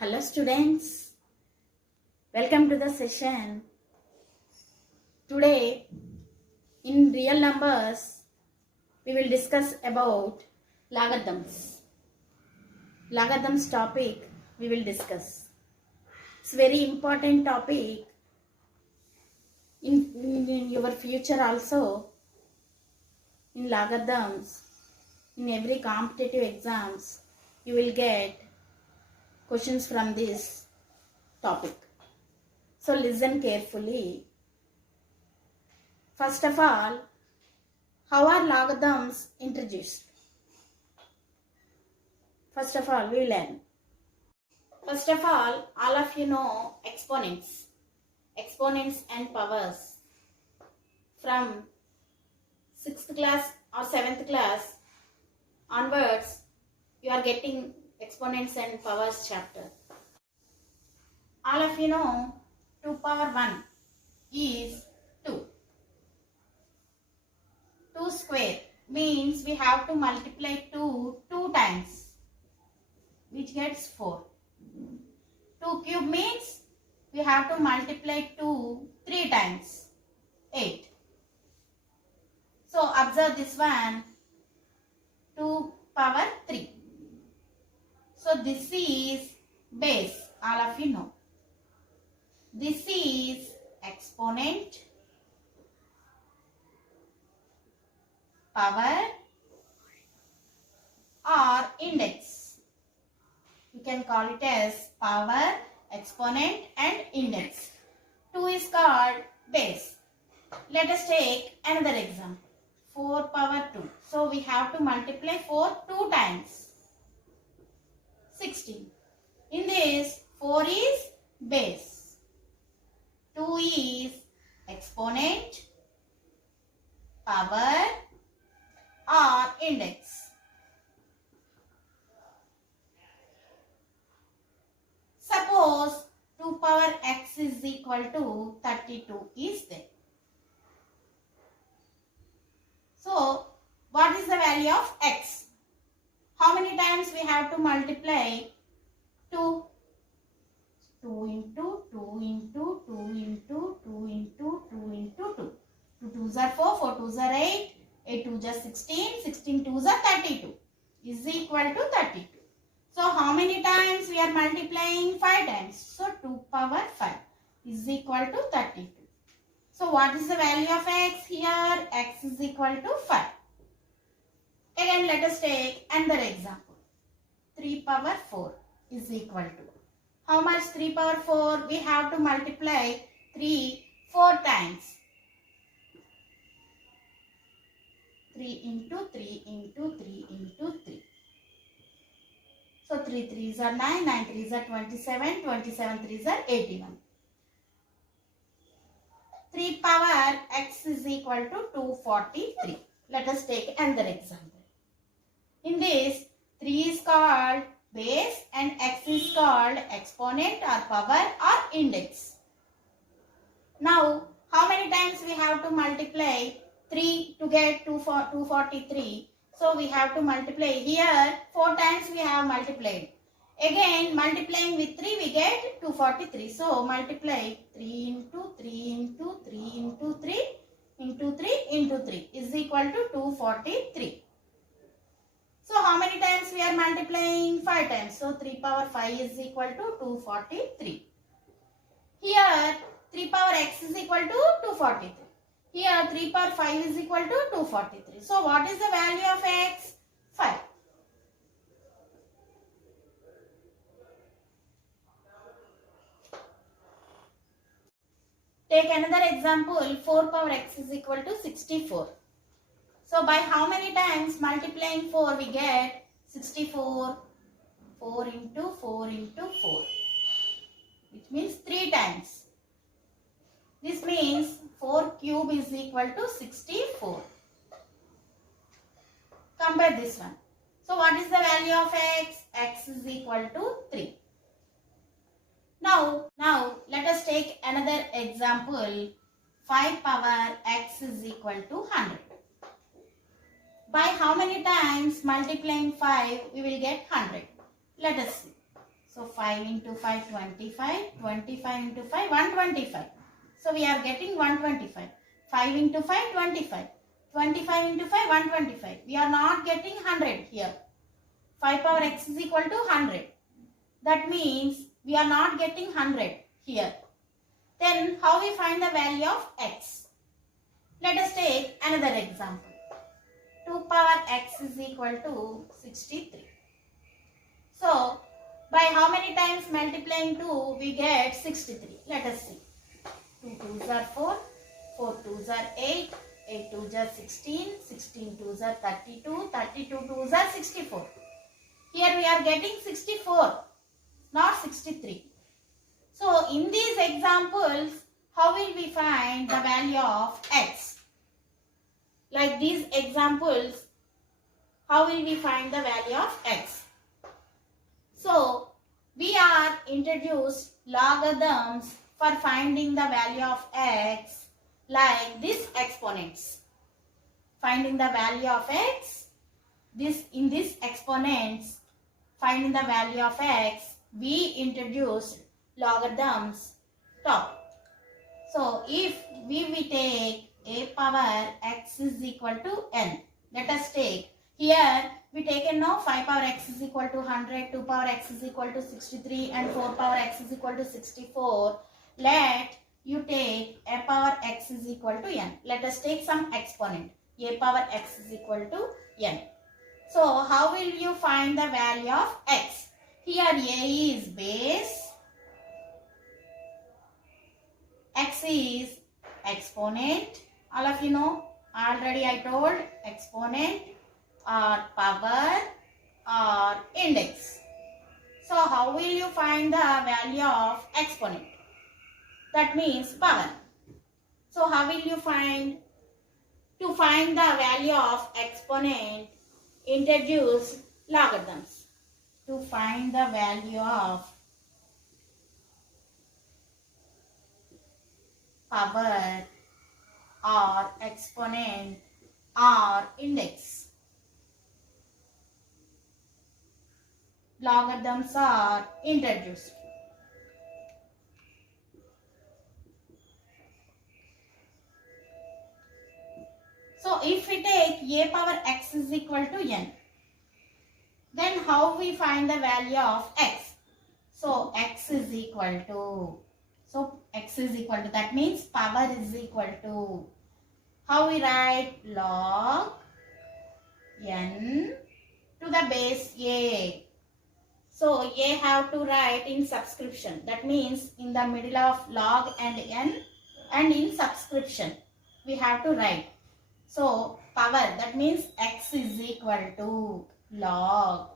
Hello students, welcome to the session. Today in real numbers we will discuss about logarithms. Logarithms topic we will discuss. It's very important topic in your future also. In logarithms, in every competitive exams you will get questions from this topic. So listen carefully. First of all, how are logarithms introduced? First of all, we learn. First of all of you know exponents and powers. From 6th class or 7th class onwards, you are getting exponents and powers chapter. All of you know 2 power 1 is 2. 2 square means we have to multiply 2 times, which gets 4. 2 cube means we have to multiply 2 3 times, 8. So observe this one, 2 power 3. So this is base, all of you know. This is exponent, power or index. You can call it as power, exponent and index. 2 is called base. Let us take another example. 4 power 2. So we have to multiply 4 2 times. 16. In this, 4 is base. 2 is exponent, power or index. Suppose 2 power x is equal to 32 is there. So, what is the value of x? How many times we have to multiply 2? 2 into 2 into 2 into 2 into 2 into 2. 2 2s are 4, 4 2s are 8, 8 2s are 16, 16 2s are 32 is equal to 32. So, how many times we are multiplying? 5 times. So, 2 power 5 is equal to 32. So, what is the value of x here? X is equal to 5. Again, let us take another example. 3 power 4 is equal to. How much 3 power 4? We have to multiply 3 4 times. 3 into 3 into 3 into 3. So, 3 3s are 9, 9 3s are 27, 27 3s are 81. 3 power x is equal to 243. Let us take another example. In this, 3 is called base and x is called exponent or power or index. Now, how many times we have to multiply 3 to get 243? So, we have to multiply here 4 times we have multiplied. Again, multiplying with 3 we get 243. So, multiply 3 into 3 into 3 into 3 into 3 into 3 is equal to 243. So, how many times we are multiplying? 5 times. So, 3 power 5 is equal to 243. Here, 3 power x is equal to 243. Here, 3 power 5 is equal to 243. So, what is the value of x? 5. Take another example, 4 power x is equal to 64. So, by how many times multiplying 4 we get 64? 4 into 4 into 4. Which means 3 times. This means 4 cube is equal to 64. Compare this one. So, what is the value of x? X is equal to 3. Now let us take another example. 5 power x is equal to 100. By how many times multiplying 5 we will get 100? Let us see. So 5 into 5, 25. 25 into 5, 125. So we are getting 125. 5 into 5, 25. 25 into 5, 125. We are not getting 100 here. 5 power x is equal to 100. That means we are not getting 100 here. Then how we find the value of x? Let us take another example. 2 power x is equal to 63. So, by how many times multiplying 2 we get 63? Let us see. 2 2s are 4, 4 2s are 8, 8 2s are 16, 16 2s are 32, 32 2s are 64. Here we are getting 64, not 63. So, in these examples, how will we find the value of x? Like these examples, how will we find the value of x? So, we are introduced logarithms for finding the value of x like these exponents. Finding the value of x, in this exponents, finding the value of x, we introduced logarithms top. So, if we take a power x is equal to n, let us take, here we taken now 5 power x is equal to 100, 2 power x is equal to 63 and 4 power x is equal to 64. Let you take a power x is equal to n. Let us take some exponent. A power x is equal to n. So, how will you find the value of x? Here a is base, x is exponent. All of you know, already I told, exponent or power or index. So, how will you find the value of exponent? That means power. So, how will you find? To find the value of exponent, introduce logarithms. To find the value of power or exponent or index, logarithms are introduced. So, if we take a power x is equal to n, then how we find the value of x? So, x is equal to, that means power is equal to, how we write? Log n to the base a. So, a have to write in subscription. That means in the middle of log and n, and in subscription we have to write. So, power, that means x is equal to log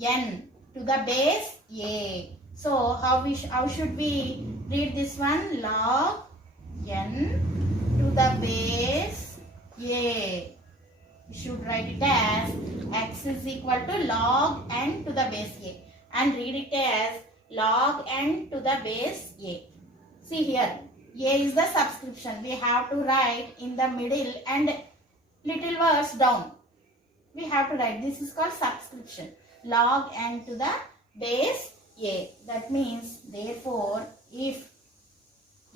n to the base a. So, how should we read this one? Log n to the base a. We should write it as x is equal to log n to the base a, and read it as log n to the base a. See here, a is the subscription. We have to write in the middle and little words down. We have to write. This is called subscription. Log n to the base a. That means, therefore, if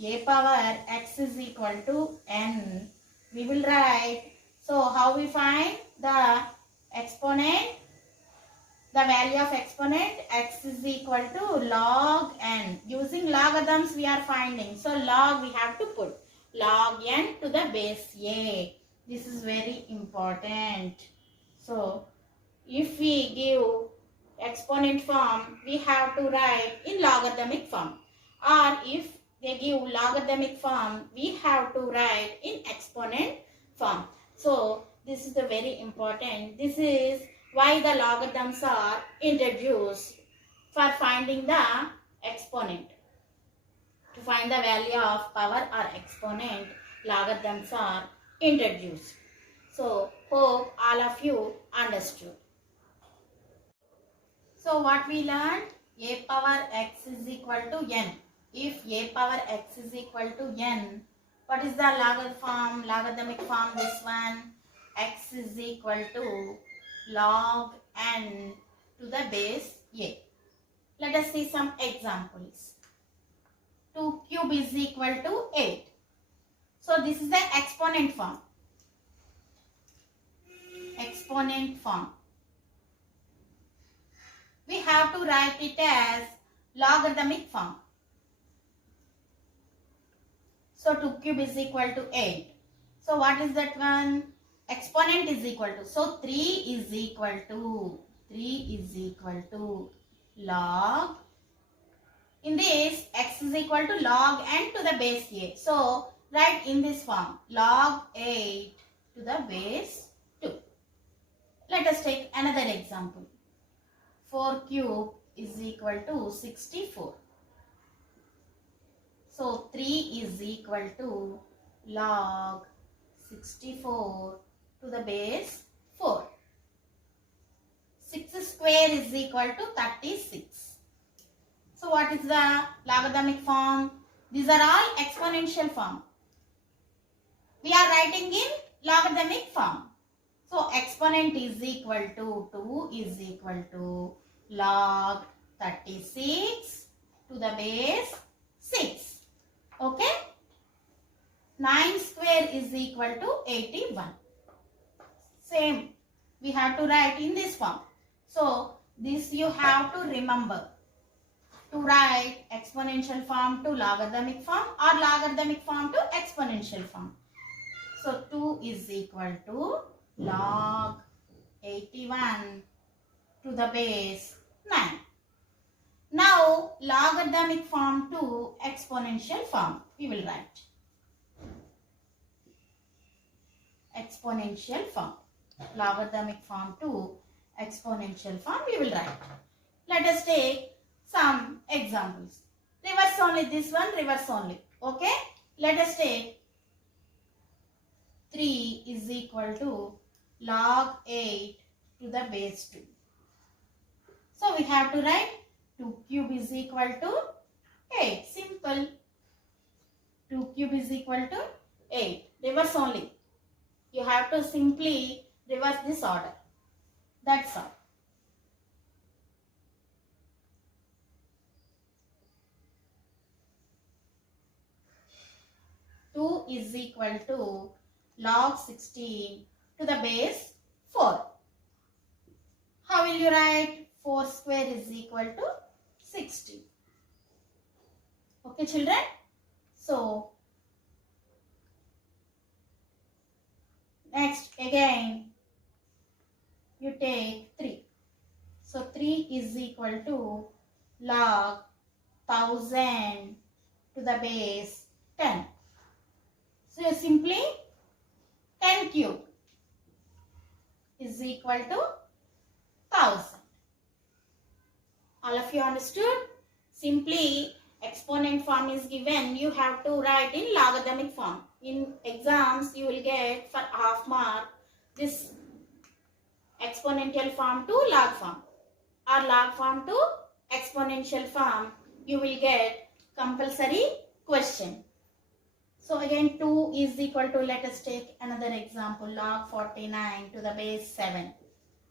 a power x is equal to n, we will write. So, how we find the exponent? The value of exponent, x is equal to log n. Using logarithms we are finding. So, log we have to put log n to the base a. This is very important. So, if we give exponent form, we have to write in logarithmic form. Or if they give logarithmic form, we have to write in exponent form. So, this is the very important. This is why the logarithms are introduced for finding the exponent. To find the value of power or exponent, logarithms are introduced. So, hope all of you understood. So, what we learned? A power x is equal to n. If a power x is equal to n, what is the logarithmic form? This one, x is equal to log n to the base a. Let us see some examples. 2 cube is equal to 8. So this is the exponent form. Exponent form. We have to write it as logarithmic form. So 2 cube is equal to 8. So what is that one? Exponent is equal to. So 3 is equal to log. In this, x is equal to log n to the base a. So write in this form, log 8 to the base 2. Let us take another example. 4 cube is equal to 64. So 3 is equal to log 64 to the base 4. 6 square is equal to 36. So what is the logarithmic form? These are all exponential form. We are writing in logarithmic form. So exponent is equal to 2 is equal to log 36 to the base 6. Okay? 9 square is equal to 81. Same. We have to write in this form. So this you have to remember. To write exponential form to logarithmic form or logarithmic form to exponential form. So 2 is equal to log 81 to the base 9. Now logarithmic form to exponential form we will write. Exponential form. Logarithmic form to exponential form we will write. Let us take some examples. Reverse only this one, reverse only. Okay? Let us take 3 is equal to log 8 to the base 2. So we have to write 2 cube is equal to 8. Simple. 2 cube is equal to 8. Reverse only. You have to simply reverse this order. That's all. Is equal to log 16 to the base 4. How will you write? 4 square is equal to 60. Okay, children? So, next again, you take 3. So, 3 is equal to log 1000 to the base 10. So simply 10 cube is equal to 1000. All of you understood? Simply exponent form is given. You have to write in logarithmic form. In exams you will get for half mark this exponential form to log form or log form to exponential form. You will get compulsory question. So again 2 is equal to, let us take another example, log 49 to the base 7.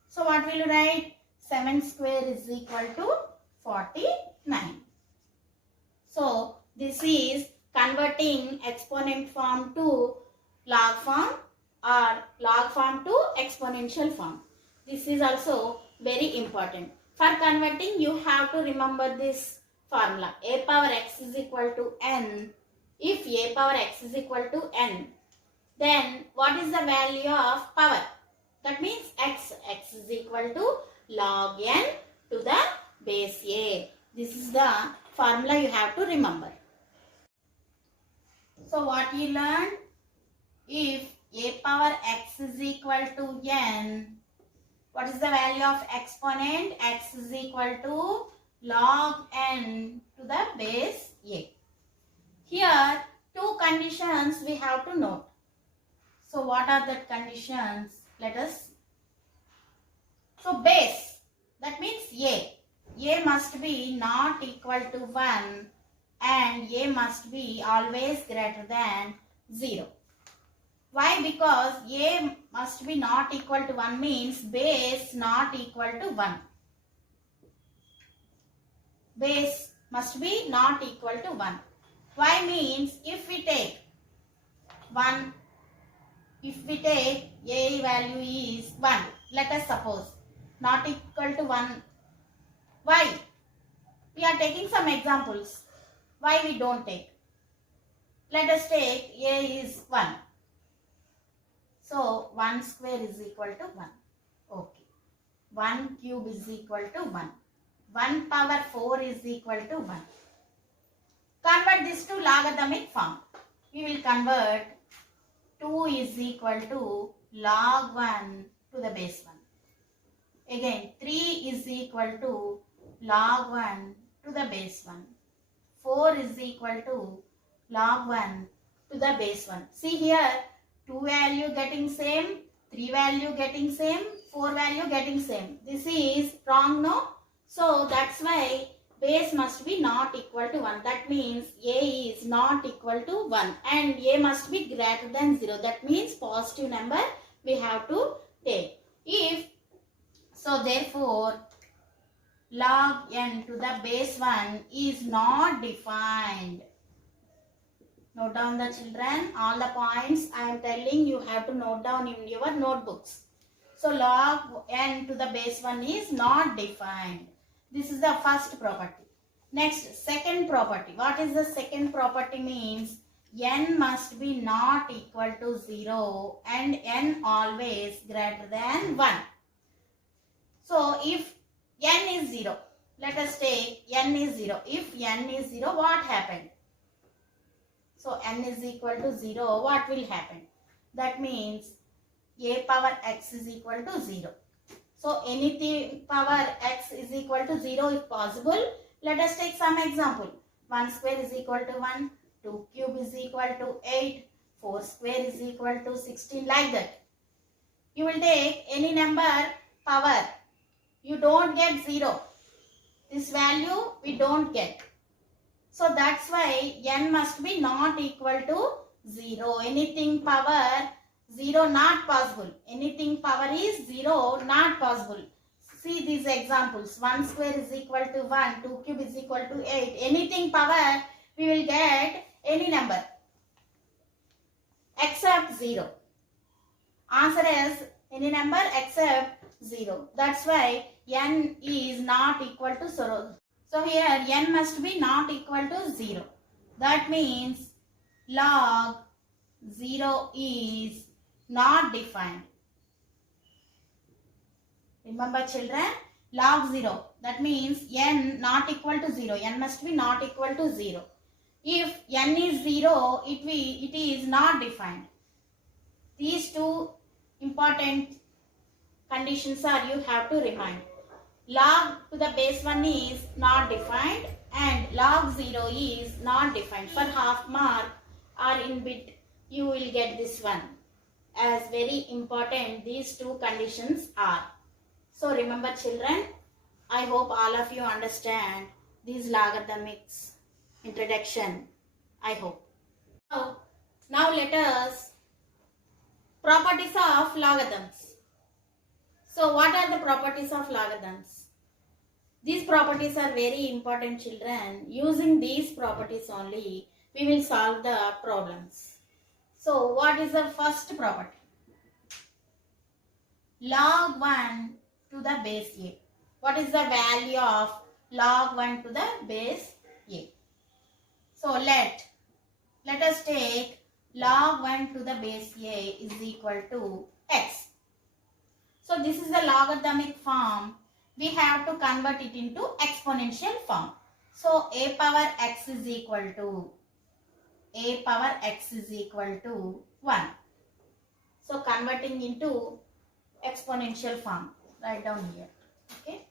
So what will you write? 7 square is equal to 49. So this is converting exponent form to log form or log form to exponential form. This is also very important. For converting you have to remember this formula. A power x is equal to n. If a power x is equal to n, then what is the value of power? That means x is equal to log n to the base a. This is the formula you have to remember. So what you learned? If a power x is equal to n, what is the value of exponent? X is equal to log n to the base a. Here, two conditions we have to note. So, what are the conditions? Let us. So, base, that means A. A must be not equal to 1 and A must be always greater than 0. Why? Because A must be not equal to 1 means base not equal to 1. base must be not equal to 1. Why means if we take 1, if we take a value is 1, let us suppose not equal to 1. Why? We are taking some examples. Why we don't take? Let us take a is 1. So 1 square is equal to 1. Okay. 1 cube is equal to 1. 1 power 4 is equal to 1. Convert this to logarithmic form. We will convert 2 is equal to log 1 to the base 1. Again 3 is equal to log 1 to the base 1. 4 is equal to log 1 to the base 1. See here, 2 value getting same, 3 value getting same, 4 value getting same. This is wrong, no? So that's why base must be not equal to 1. That means a is not equal to 1 and a must be greater than 0. That means positive number we have to take. If so, therefore log n to the base 1 is not defined. Note down the children, all the points I am telling you have to note down in your notebooks. So log n to the base 1 is not defined. This is the first property. Next, second property. What is the second property means? N must be not equal to 0 and n always greater than 1. So if n is 0, let us take n is 0. If n is 0, what happened? So n is equal to 0, what will happen? That means a power x is equal to 0. So anything power x is equal to 0 if possible. Let us take some example. 1 square is equal to 1, 2 cube is equal to 8, 4 square is equal to 16, like that. You will take any number power. You don't get 0. This value we don't get. So that's why n must be not equal to 0. Anything power 0 not possible. Anything power is 0 not possible. See these examples. 1 square is equal to 1. 2 cube is equal to 8. Anything power we will get any number except 0. Answer is any number except 0. That's why n is not equal to 0. So here n must be not equal to 0. That means log 0 is not defined. Remember children, log 0. That means n not equal to 0. N must be not equal to 0. If n is 0, it is not defined. These two important conditions are you have to remind. Log to the base 1 is not defined and log 0 is not defined. For half mark or in bit, you will get this one. As very important these two conditions are. So remember children, I hope all of you understand these logarithmics introduction. I hope. Now let us properties of logarithms. So what are the properties of logarithms? These properties are very important children. Using these properties only we will solve the problems. So what is the first property? Log 1 to the base a. What is the value of log 1 to the base a? So let us take log 1 to the base a is equal to x. So this is the logarithmic form. We have to convert it into exponential form. So a power x is equal to 1. So converting into exponential form. Write down here. Okay.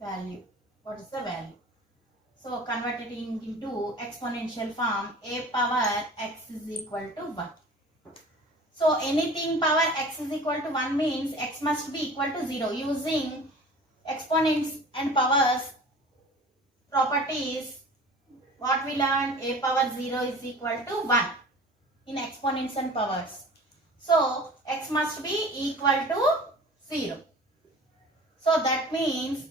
Value. What is the value? So converting into exponential form, a power x is equal to 1. So anything power x is equal to 1 means x must be equal to 0. Using exponents and powers properties, what we learned, a power 0 is equal to 1 in exponents and powers. So x must be equal to 0. So that means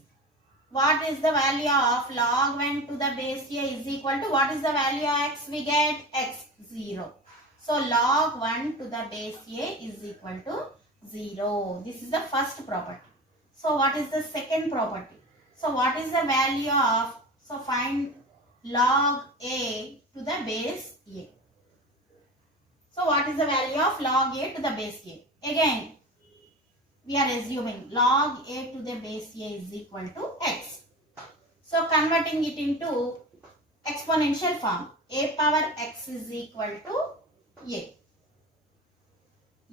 what is the value of log 1 to the base a is equal to, what is the value of x? We get x, 0. So log 1 to the base a is equal to 0. This is the first property. So what is the second property? So what is the value of, so find log a to the base a. So what is the value of log a to the base a? Again, we are assuming log a to the base a is equal to x. So converting it into exponential form, a power x is equal to a.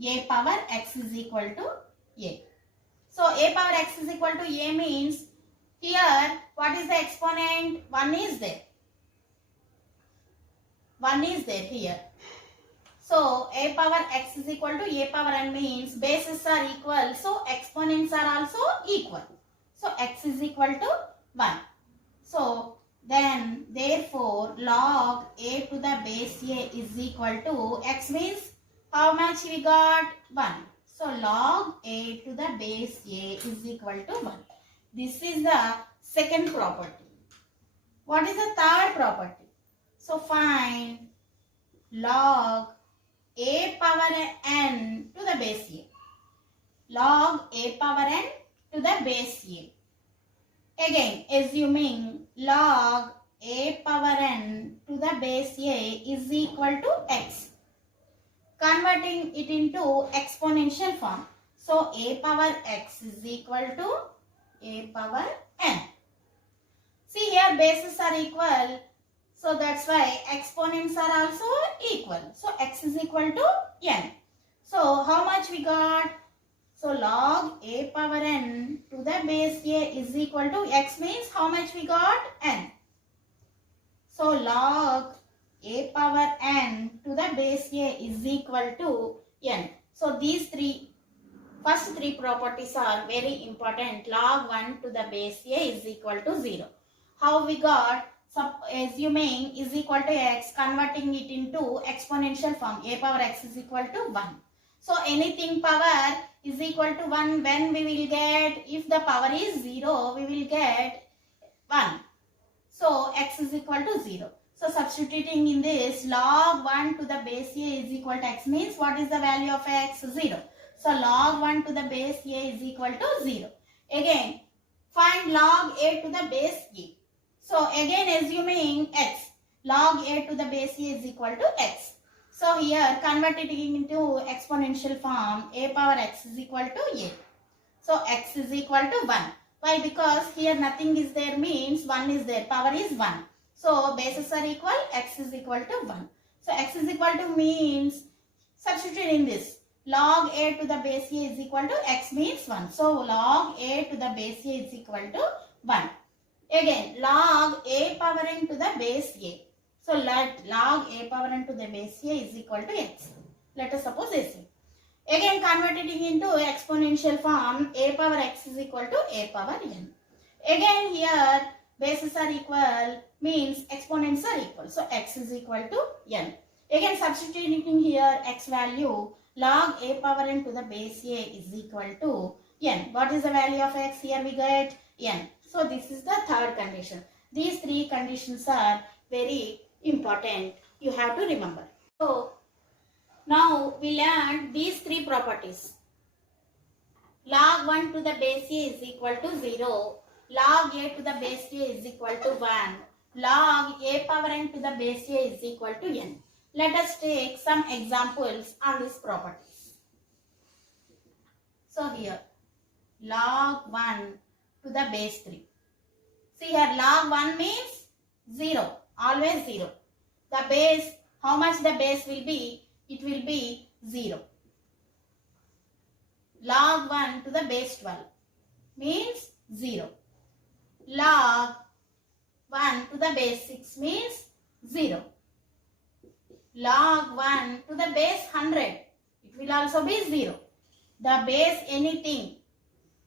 A power x is equal to a. So a power x is equal to a means here what is the exponent? 1 is there. 1 is there here. So a power x is equal to a power n means bases are equal. So exponents are also equal. So x is equal to 1. So then therefore log a to the base a is equal to x means how much we got? 1. So log a to the base a is equal to 1. This is the second property. What is the third property? So find log a power n to the base a. Log a power n to the base a. Again, assuming log a power n to the base a is equal to x. Converting it into exponential form. So a power x is equal to a power n. See here bases are equal. So that's why exponents are also equal. So x is equal to n. So how much we got? So log a power n to the base a is equal to x means how much we got? N. So log a power n to the base a is equal to n. So these first three properties are very important. Log 1 to the base a is equal to 0. How we got? Assuming is equal to x, converting it into exponential form, a power x is equal to 1. So anything power is equal to 1, when we will get, if the power is 0, we will get 1. So x is equal to 0. So substituting in this, log 1 to the base a is equal to x means what is the value of x? 0. So log 1 to the base a is equal to 0. Again, find log a to the base a. So again assuming x, log a to the base a is equal to x. So here converting into exponential form, a power x is equal to a. So x is equal to 1. Why? Because here nothing is there means 1 is there, power is 1. So bases are equal, x is equal to 1. So x is equal to means substituting this. Log a to the base a is equal to x means 1. So log a to the base a is equal to 1. Again, log a power n to the base a. So let log a power n to the base a is equal to x. Let us suppose this. Again, converting into exponential form, a power x is equal to a power n. Again here, bases are equal means exponents are equal. So x is equal to n. Again, substituting here x value, log a power n to the base a is equal to n. What is the value of x? Here we get n. So this is the third condition. These three conditions are very important. You have to remember. So now we learned these three properties. Log 1 to the base a is equal to 0. Log a to the base a is equal to 1. Log a power n to the base a is equal to n. Let us take some examples on these properties. So here, log 1 to the base 3. See here, log 1 means 0, always 0. The base, how much the base will be? It will be 0. Log 1 to the base 12 means 0. Log 1 to the base 6 means 0. Log 1 to the base 100, it will also be 0. The base anything,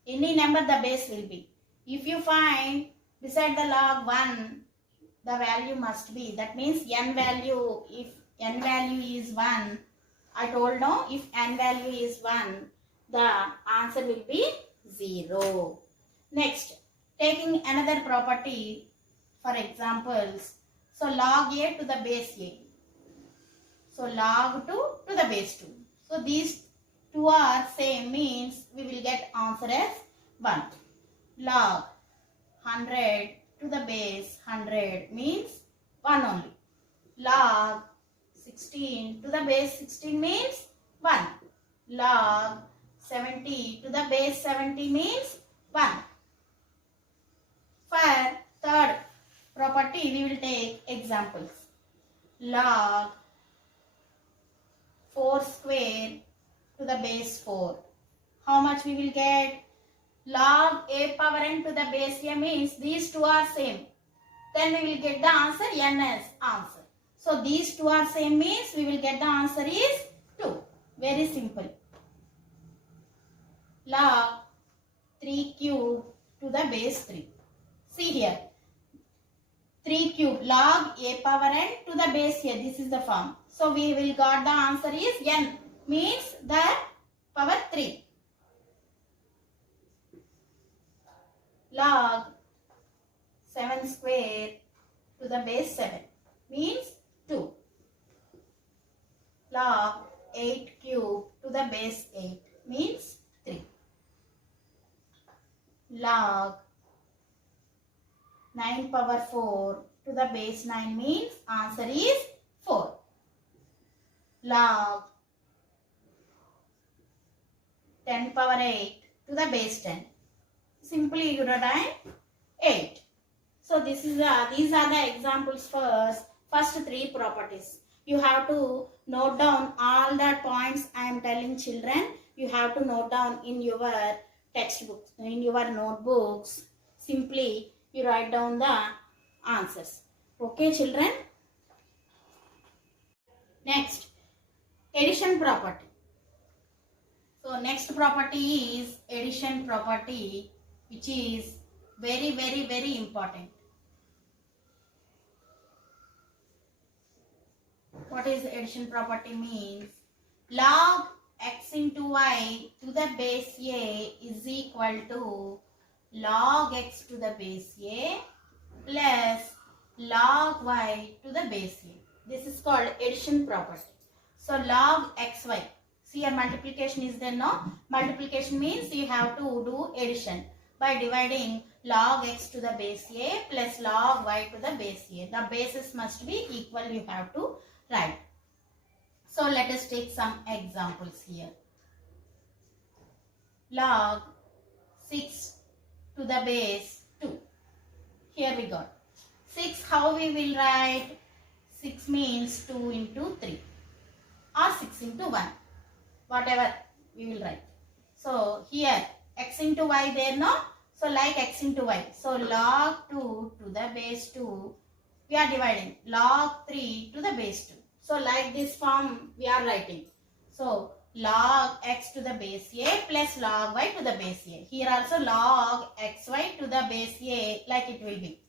any number the base will be. If you find beside the log 1, the value must be, that means n value, if n value is 1, I told no, if n value is 1, the answer will be 0. Next, Taking another property for examples. So log a to the base a. So log 2 to the base 2. So these two are same means we will get answer as 1. Log 100 to the base 100 means 1 only. Log 16 to the base 16 means 1. Log 70 to the base 70 means 1. For third property, we will take examples. Log 4 square to the base 4. How much we will get? Log a power n to the base a means these two are same. Then we will get the answer n as answer. So these two are same means we will get the answer is 2. Very simple. Log 3 cube to the base 3. See here. 3 cube log a power n to the base a. This is the form. So we will got the answer is n means the power 3. Log 7 square to the base 7 means 2. Log 8 cube to the base 8 means 3. Log 9 power 4 to the base 9 means answer is 4. Log 10 power 8 to the base 10. Simply you write 8. So these are the examples for first three properties. You have to note down all the points I am telling children. You have to note down in your textbooks, in your notebooks. Simply you write down the answers. Okay, children? Next, addition property. So next property is addition property, which is very, very, very important. What is addition property means? Log x into y to the base a is equal to log x to the base a plus log y to the base a. This is called addition property. So log xy. See, your multiplication is there, no? Multiplication means you have to do addition by dividing log x to the base a plus log y to the base a. The bases must be equal, you have to write. So let us take some examples here. Log 6 to the base 2. Here we got 6. How we will write? 6 means 2 into 3 or 6 into 1. Whatever we will write. So here x into y there, no? So like x into y. So log 2 to the base 2. We are dividing log 3 to the base 2. So like this form we are writing. So log x to the base a plus log y to the base a. Here also log xy to the base a, like it will be.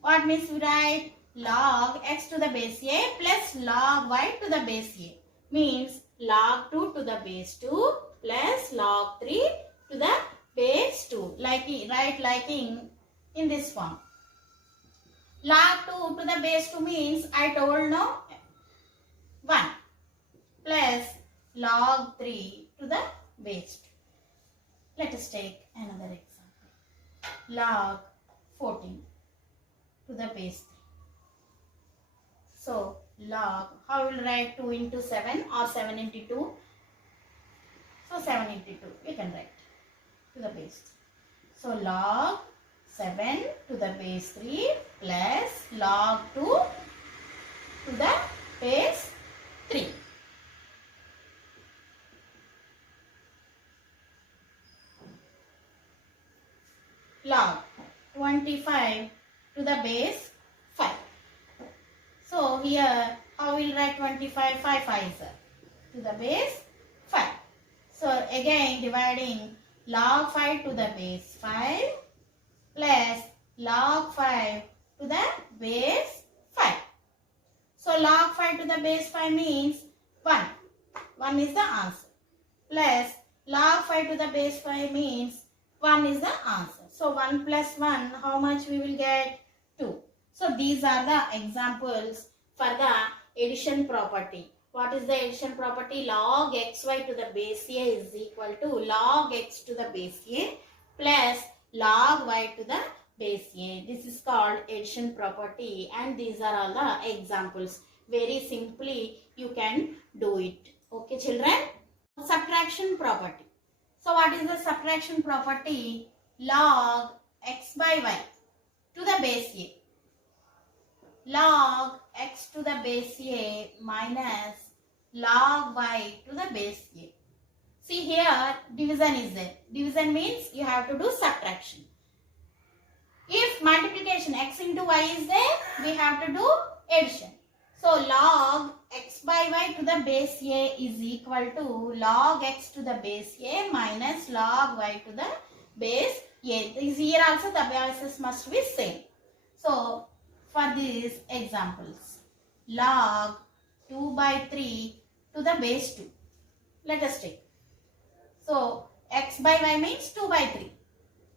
What means we write? Log x to the base a plus log y to the base a. Means log 2 to the base 2 plus log 3 to the base 2. Like in this form. Log 2 to the base 2 means I told no 1 plus log 3 to the base 2. Let us take another example. Log 14 to the base 3. So log, how will write 2 into 7 or 7 into 2? So 7 into 2 we can write to the base 3. So log 7 to the base 3 plus log 2 to the base 3. Log 25 to the base 5. So here how we will write 25? 5 5s to the base 5. So again dividing log 5 to the base 5 plus log 5 to the base 5. So log 5 to the base 5 means 1. 1 is the answer. Plus log 5 to the base 5 means 1 is the answer. So 1 plus 1, how much we will get? 2. So these are the examples for the addition property. What is the addition property? Log xy to the base a is equal to log x to the base a plus log y to the base a. This is called addition property, and these are all the examples. Very simply you can do it. Okay children? Subtraction property. So what is the subtraction property? Log x by y to the base a. Log x to the base a minus log y to the base a. See here division is there. Division means you have to do subtraction. If multiplication x into y is there, we have to do addition. So log x by y to the base a is equal to log x to the base a minus log y to the base a. This here also the bases must be same. So for these examples, log 2 by 3 to the base 2. Let us take. So x by y means 2 by 3.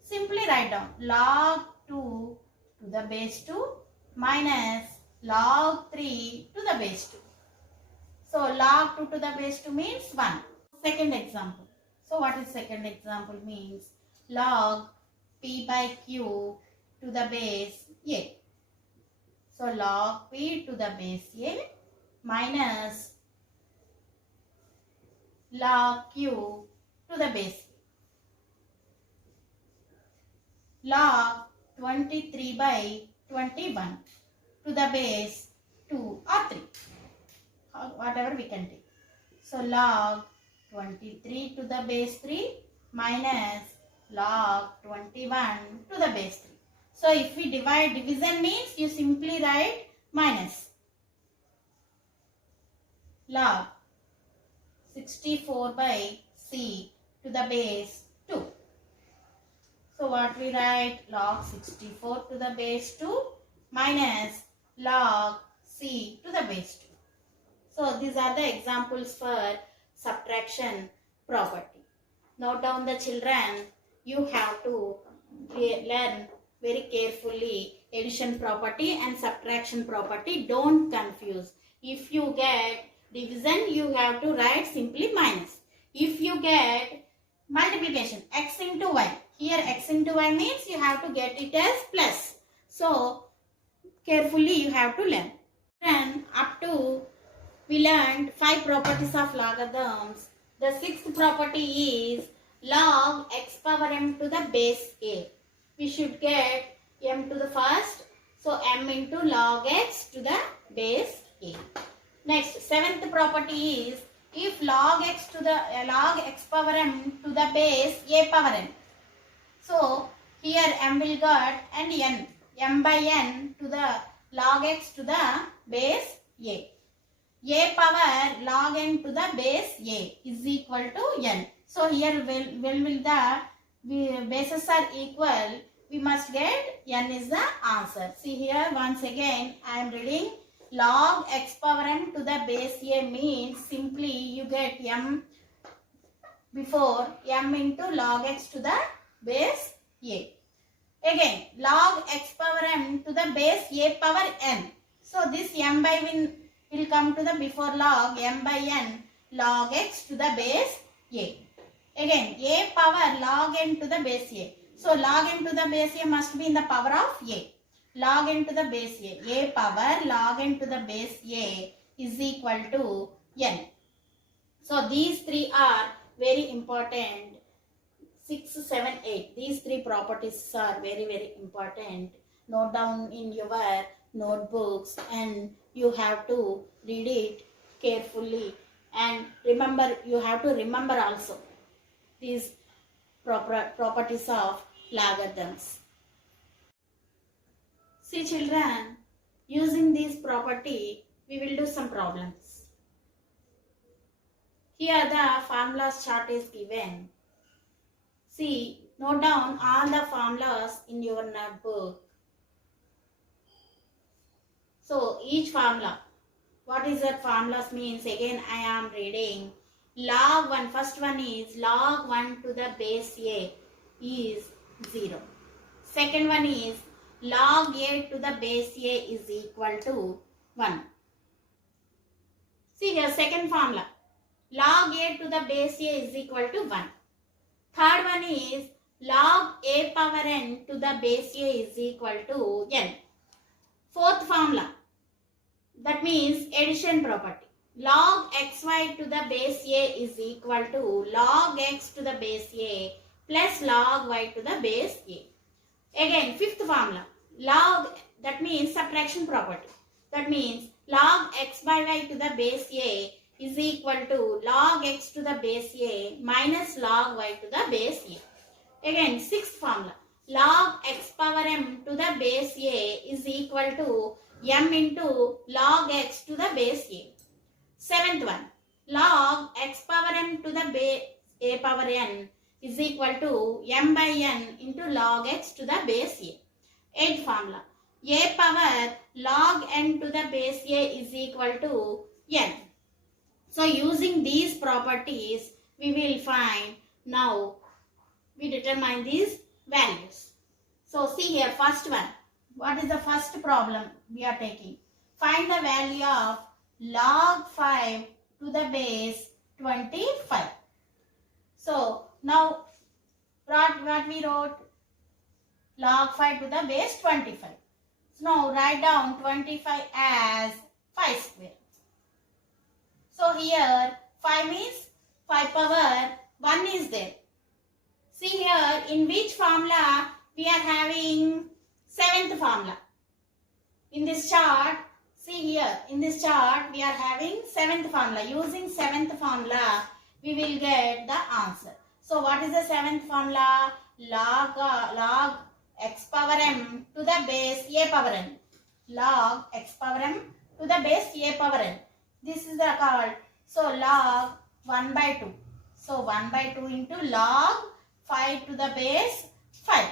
Simply write down log 2 to the base 2 minus log 3 to the base 2. So log 2 to the base 2 means 1. Second example. So what is second example means? Log p by q to the base a. So log p to the base a minus log q to the base a. Log 23 by 21 to the base 2 or 3. Whatever we can take. So log 23 to the base 3 minus log 21 to the base 3. So if we divide, division means you simply write minus log 64 by c to the base 2. So what we write? Log 64 to the base 2 minus log c to the base 2. So these are the examples for subtraction property. Note down the children, you have to learn very carefully addition property and subtraction property. Don't confuse. If you get division, you have to write simply minus. If you get multiplication, x into y, here x into y means you have to get it as plus. So carefully you have to learn. And up to we learned 5 properties of logarithms. The 6th property is log x power m to the base a. We should get m to the first. So m into log x to the base a. Next, 7th property is if log x to the log x power m to the base a power n. So here m will get and n. M by n to the log x to the base a. A power log n to the base a is equal to n. So here when will the bases are equal, we must get n is the answer. See here once again I am reading log x power m to the base a means simply you get m before m into log x to the base a. Again log x power m to the base a power n. So this m by will come to the before log m by n log x to the base a. Again a power log n to the base a. So log n to the base a must be in the power of a. Log n to the base a. A power log n to the base a is equal to n. So these 3 are very important. 6, 7, 8. These 3 properties are very important. Note down in your notebooks and you have to read it carefully, and remember, you have to remember also these properties of logarithms. See children, using this property we will do some problems. Here the formulas chart is given. See, note down all the formulas in your notebook. So each formula, what is that formulas means? Again I am reading. Log 1, first one is log 1 to the base a is 0. Second one is log a to the base a is equal to 1. See here, second formula. Log a to the base a is equal to 1. Third one is log a power n to the base a is equal to n. Fourth formula. That means addition property. Log xy to the base a is equal to log x to the base a plus log y to the base a. Again, fifth formula. Log, that means subtraction property. That means log x by y to the base a is equal to log x to the base a minus log y to the base a. Again, sixth formula. Log x power m to the base a is equal to m into log x to the base a. Seventh one. Log x power m to the base a power n is equal to m by n into log x to the base a. Eighth formula. A power log n to the base a is equal to n. So using these properties, we will find, now we determine these values. So see here, first one. What is the first problem we are taking? Find the value of log 5 to the base 25. So now what we wrote? Log 5 to the base 25. So now write down 25 as 5 square. So here 5 means 5 power 1 is there. See here, in which formula we are having 7th formula. In this chart, see here, in this chart we are having 7th formula. Using 7th formula, we will get the answer. So what is the 7th formula? Log x power m to the base a power n. Log x power m to the base a power n. This is the called, so log 1 by 2. So 1 by 2 into log 5 to the base 5.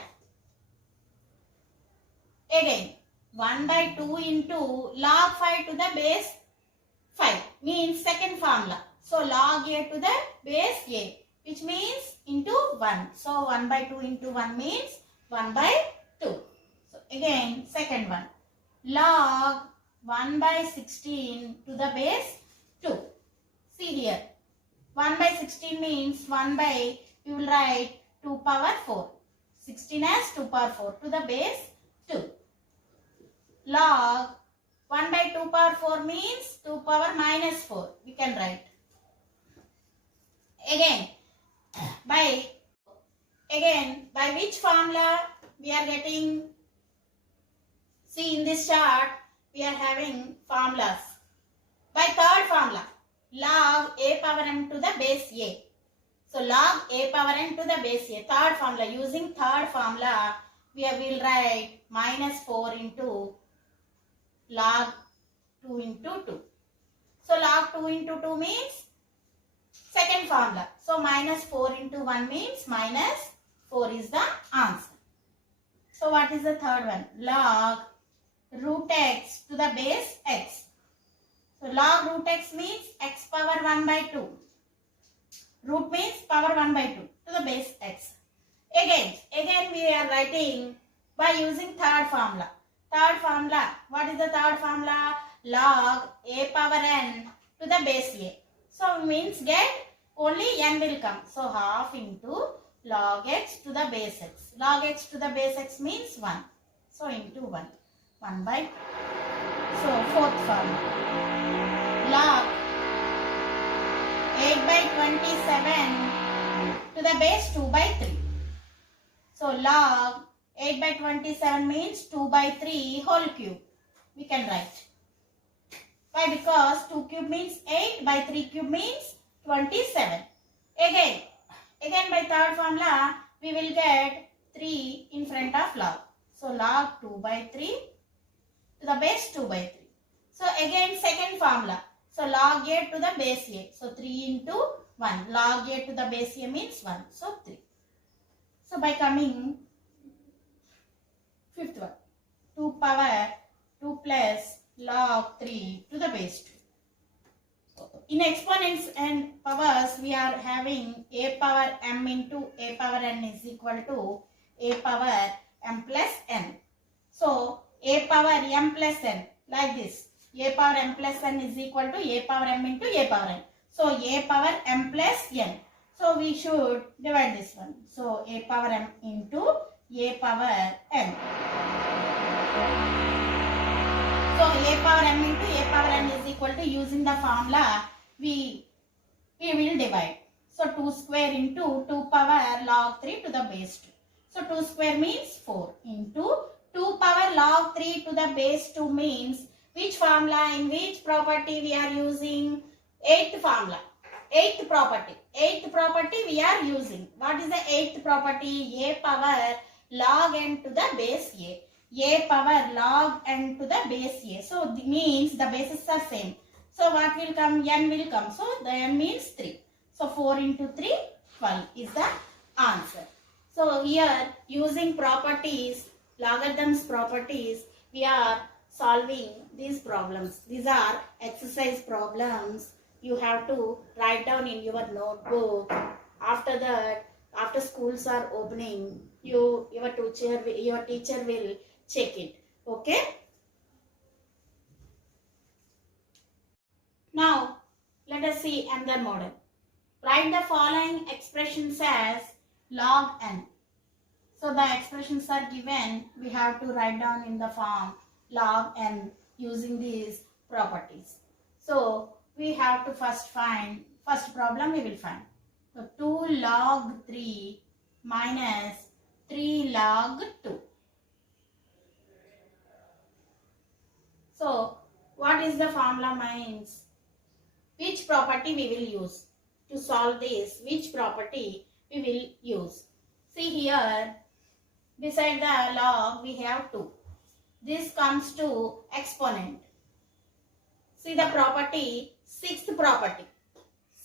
Again, 1 by 2 into log 5 to the base 5 means second formula. So log a to the base a, which means into 1. So 1 by 2 into 1 means 1 by 2. So again, second one. Log 1 by 16 to the base 2. See here. 1 by 16 means 1 by, we will write 2 power 4. 16 as 2 power 4 to the base 2. Log 1 by 2 power 4 means 2 power minus 4. We can write. Again, by which formula we are getting? See, in this chart, we are having formulas. By third formula, log a power m to the base a. So log a power n to the base a. Third formula. Using third formula, we will write minus 4 into log 2 into 2. So log 2 into 2 means second formula. So minus 4 into 1 means minus 4 is the answer. So what is the third one? Log root x to the base x. So log root x means x power 1 by 2. Root means power 1 by 2 to the base x. Again we are writing by using third formula. Third formula. What is the third formula? Log a power n to the base a. So means get only n will come. So half into log x to the base x. Log x to the base x means 1. So into 1. 1 by. So fourth formula. Log 8 by 27 to the base 2 by 3. So log 8 by 27 means 2 by 3 whole cube. We can write. Why? Because 2 cube means 8, by 3 cube means 27. Again by third formula, we will get 3 in front of log. So log 2 by 3 to the base 2 by 3. So again second formula. So log a to the base a. So 3 into 1. Log a to the base a means 1. So 3. So by coming fifth one. 2 power 2 plus log 3 to the base 2. In exponents and powers, we are having a power m into a power n is equal to a power m plus n. So a power m plus n, like this. A power m plus n is equal to a power m into a power n. So a power m plus n. So we should divide this one. So a power m into a power n. So a power m into a power n is equal to, using the formula, we will divide. So 2 square into 2 power log 3 to the base 2. So 2 square means 4 into 2 power log 3 to the base 2 means which formula, in which property we are using? 8th formula. 8th property. 8th property we are using. What is the 8th property? A power log n to the base a. A power log n to the base a. So it means the bases are same. So what will come? N will come. So the n means 3. So 4 into 3, 12 is the answer. So here, using properties, logarithms properties, we are solving these problems. These are exercise problems. You have to write down in your notebook. After that, after schools are opening, your teacher will check it. Okay? Now, let us see another model. Write the following expressions as log n. So the expressions are given. We have to write down in the form log n using these properties. So we have to first problem we will find. So 2 log 3 minus 3 log 2. So what is the formula means? Which property we will use to solve this? Which property we will use? See here, beside the log we have 2. This comes to exponent. See the property, 6th property.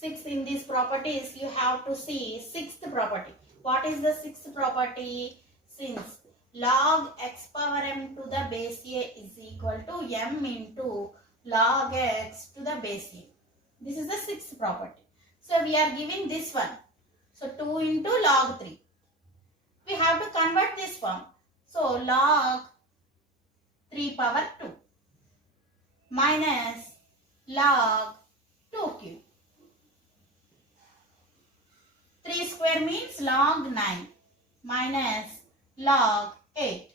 6 in these properties you have to see 6th property. What is the 6th property? Since log x power m to the base a is equal to m into log x to the base a. This is the 6th property. So we are giving this one. So 2 into log 3. We have to convert this form. So log 3 power 2 minus log 2 cube. 3 square means log 9 minus log 8.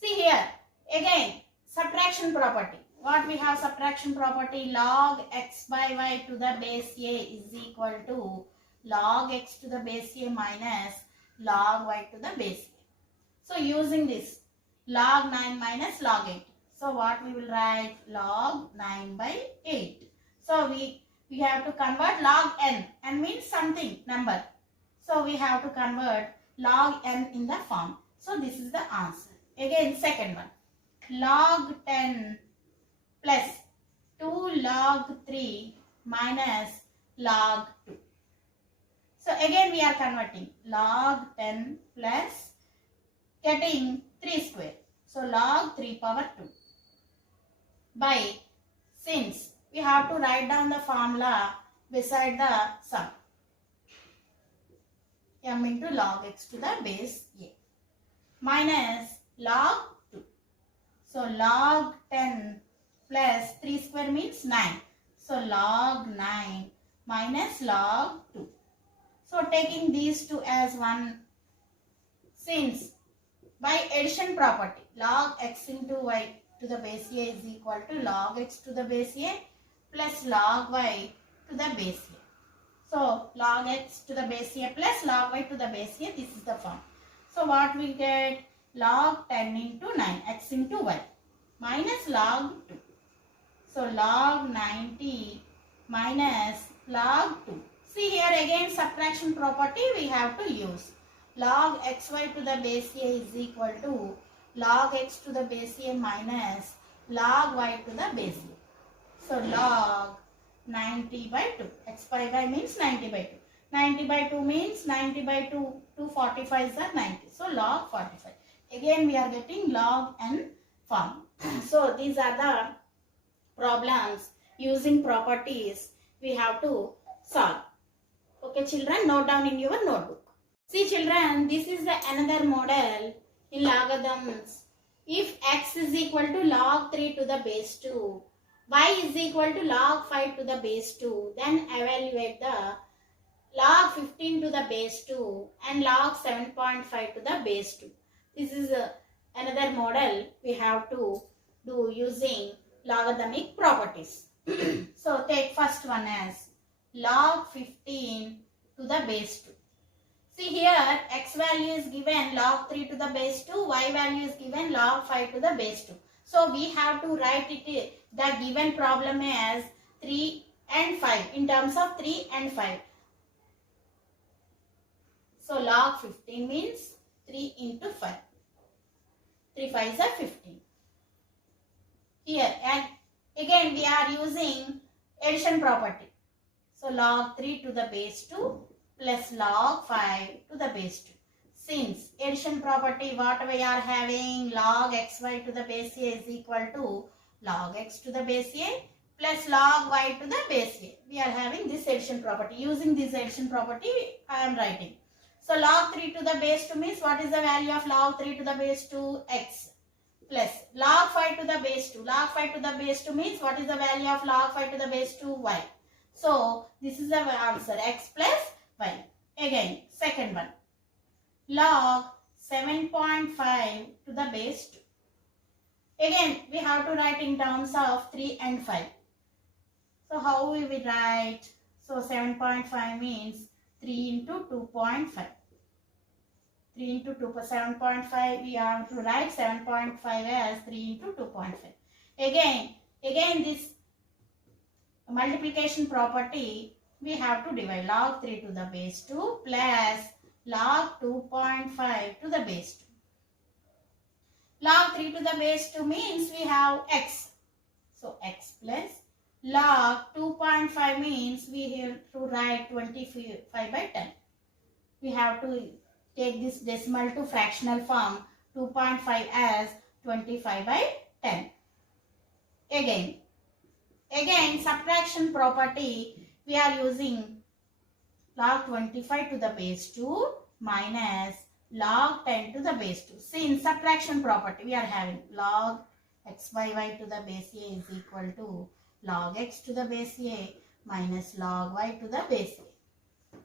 See here, again subtraction property. What we have? Subtraction property. Log x by y to the base a is equal to log x to the base a minus log y to the base a. So using this, log 9 minus log 8. So what we will write? Log 9 by 8. So we have to convert log n. N means something, number. So we have to convert log n in the form. So this is the answer. Again, second one. Log 10 plus 2 log 3 minus log 2. So again we are converting log 10 plus getting 3 square. So log 3 power 2 by, since we have to write down the formula beside the sum, m into log x to the base a minus log 2. So log 10 plus 3 square means 9. So log 9 minus log 2. So taking these two as one, since by addition property, log x into y to the base a is equal to log x to the base a plus log y to the base a. So log x to the base a plus log y to the base a, this is the form. So what we get? Log 10 into 9, x into y minus log 2. So log 90 minus log 2. See here again subtraction property we have to use. Log xy to the base a is equal to log x to the base a minus log y to the base a. So log 90 by 2. X by y means 90 by 2. 90 by 2 means 90 by 2. 245 is 90. So log 45. Again we are getting log n form. So these are the problems using properties we have to solve. Okay children, note down in your notebook. See children, this is the another model. in logarithms, if x is equal to log 3 to the base 2, y is equal to log 5 to the base 2, then evaluate the log 15 to the base 2 and log 7.5 to the base 2. This is another model we have to do using logarithmic properties. So take first one as log 15 to the base 2. See here, x value is given log 3 to the base 2, y value is given log 5 to the base 2. So we have to write it the given problem as 3 and 5 in terms of 3 and 5. So log 15 means 3 into 5. 3 5s are 15. Here and again we are using addition property. So log 3 to the base 2 plus log 5 to the base 2. Since addition property, what we are having, log xy to the base a is equal to log x to the base a plus log y to the base a. We are having this addition property. Using this addition property, I am writing. So log 3 to the base 2 means what is the value of log 3 to the base 2? X plus log 5 to the base 2. Log 5 to the base 2 means what is the value of log 5 to the base 2? Y. So this is the answer, x plus y. Again, second one, log 7.5 to the base 2. Again, we have to write in terms of 3 and 5. So how will we write? So 7.5 means 3 into 2.5. 3 into 2, 7.5, we have to write 7.5 as 3 into 2.5. Again this multiplication property, we have to divide log 3 to the base 2 plus log 2.5 to the base 2. Log 3 to the base 2 means we have x. So x plus log 2.5 means we have to write 25 by 10. We have to take this decimal to fractional form, 2.5 as 25 by 10. Again subtraction property, we are using log 25 to the base 2 minus log 10 to the base 2. See, in subtraction property, we are having log x by y to the base a is equal to log x to the base a minus log y to the base a.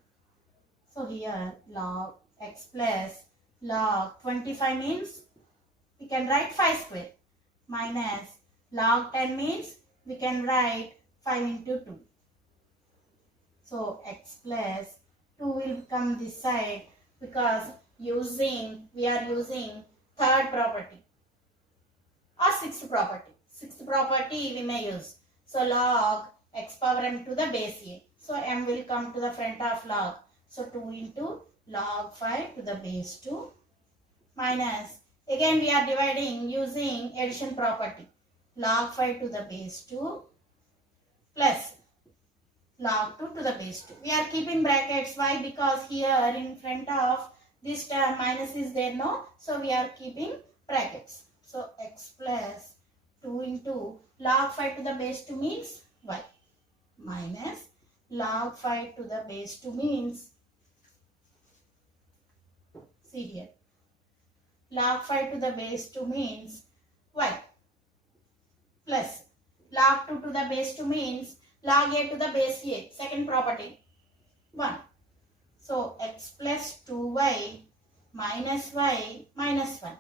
So here log x plus log 25 means we can write 5 square minus log 10 means we can write 5 into 2. So x plus 2 will come this side because we are using third property or sixth property. Sixth property we may use. So log x power m to the base a. So m will come to the front of log. So 2 into log 5 to the base 2 minus, again we are dividing using addition property, log 5 to the base 2 plus log 2 to the base 2. We are keeping brackets. Why? Because here in front of this term minus is there, no? So we are keeping brackets. So x plus 2 into log 5 to the base 2 means y minus log 5 to the base 2 means, see here, log 5 to the base 2 means y plus log 2 to the base 2 means log a to the base a, second property, 1. So x plus 2y minus y minus 1.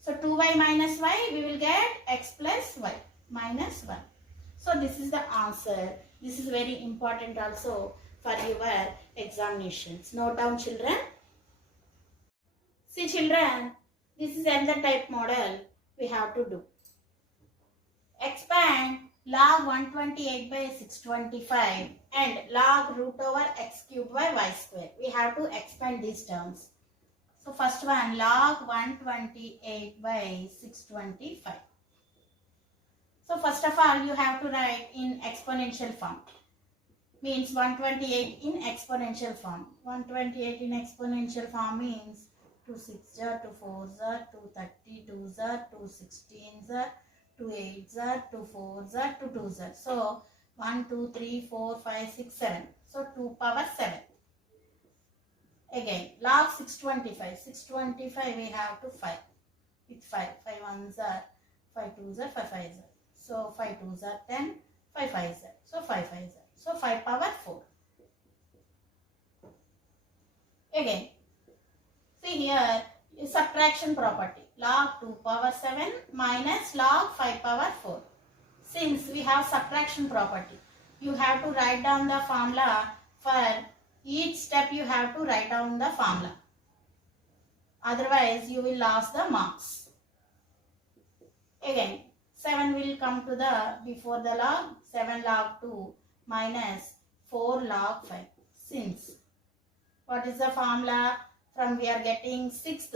So 2y minus y, we will get x plus y minus 1. So this is the answer. This is very important also for your examinations. Note down, children. See children, this is another type model we have to do. Expand log 128 by 625 and log root over x cubed by y square. We have to expand these terms. So first one, log 128 by 625. So first of all, you have to write in exponential form. Means 128 in exponential form. 128 in exponential form means 2 6 are 2 4 are 2 32 are 2 16 are 2 8 are 2 4 are 2 2 are. So 1 2 3 4 5 6 7. So 2 power 7. Again log 625. 625 we have to 5. with 5. 5 ones are 5 twos are 5 fives are. So 5 twos are 10, 5 fives are. So 5 fives are. So 5 power 4. Again, see here subtraction property. Log 2 power 7 minus log 5 power 4. Since we have subtraction property, you have to write down the formula. For each step you have to write down the formula. Otherwise you will lose the marks. Again, 7 will come to the before the log. 7 log 2 minus 4 log 5. Since what is the formula? From we are getting sixth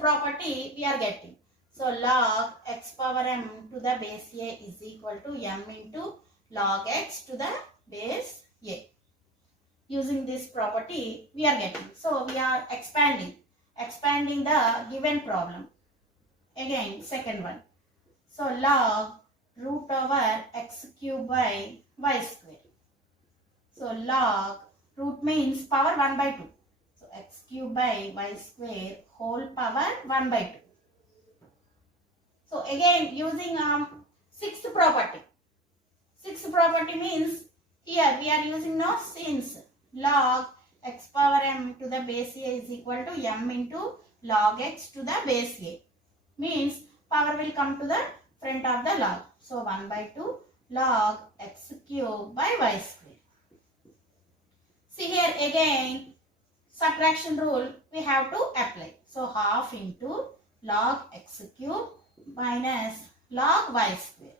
property we are getting. So log x power m to the base a is equal to m into log x to the base a. Using this property we are getting. So we are expanding the given problem. Again, second one. So log root over x cube by y square. So log root means power 1 by 2. So x cube by y square whole power 1 by 2. So again using sixth property. Sixth property means here we are using now since log x power m to the base a is equal to m into log x to the base a. Means power will come to the front of the log. So 1 by 2 log x cube by y square. See here again subtraction rule we have to apply. So half into log x cube minus log y square.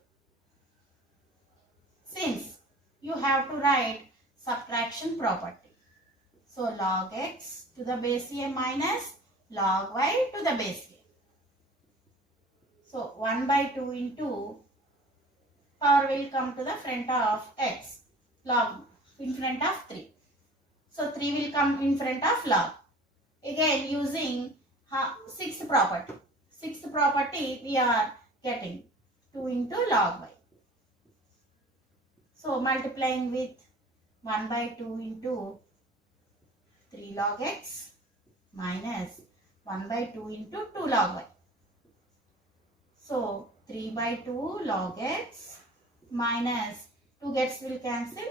Since you have to write subtraction property. So log x to the base a minus log y to the base a. So 1 by 2 into power will come to the front of x. Log in front of 3. So 3 will come in front of log. Again using sixth property. Sixth property we are getting 2 into log y. So multiplying with 1 by 2 into 3 log x minus 1 by 2 into 2 log y. So 3 by 2 log x minus 2 gets will cancel.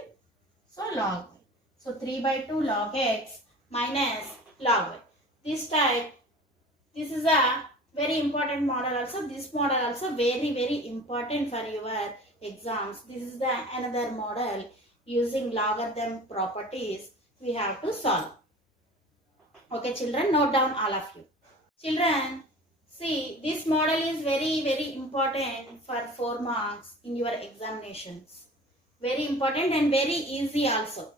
So log y. So 3 by 2 log x minus log y. This type, this is a very important model also. This model also very important for your exams. This is the another model using logarithm properties we have to solve. Okay children, note down all of you. Children, see this model is very important for 4 marks in your examinations. Very important and very easy also.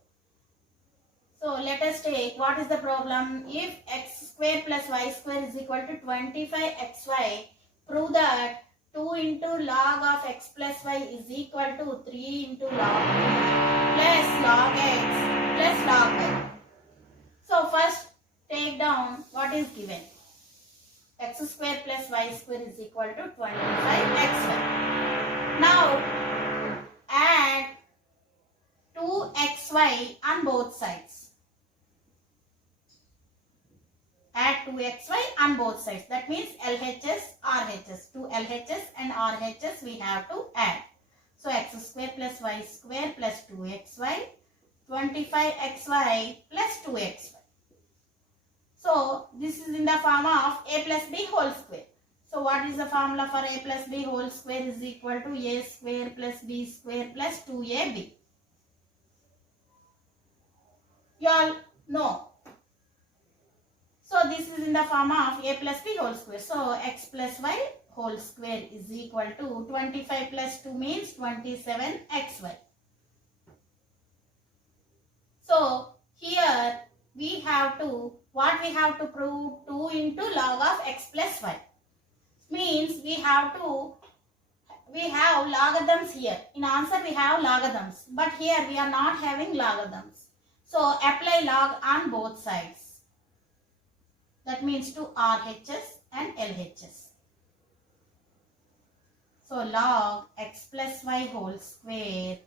So let us take what is the problem. If x square plus y square is equal to 25xy, prove that 2 into log of x plus y is equal to 3 into log plus log x plus log y. So first take down what is given. X square plus y square is equal to 25xy. Now add 2xy on both sides. Add 2xy on both sides. That means LHS, RHS. 2 LHS and RHS we have to add. So x square plus y square plus 2xy, 25xy plus 2xy. So this is in the form of a plus b whole square. So what is the formula for a plus b whole square is equal to a square plus b square plus 2ab. You all know. So this is in the form of a plus b whole square. So x plus y whole square is equal to 25 plus 2 means 27xy. So here we have to, what we have to prove? 2 into log of x plus y. Means we have logarithms here. In answer we have logarithms. But here we are not having logarithms. So apply log on both sides. That means to RHS and LHS. So log x plus y whole square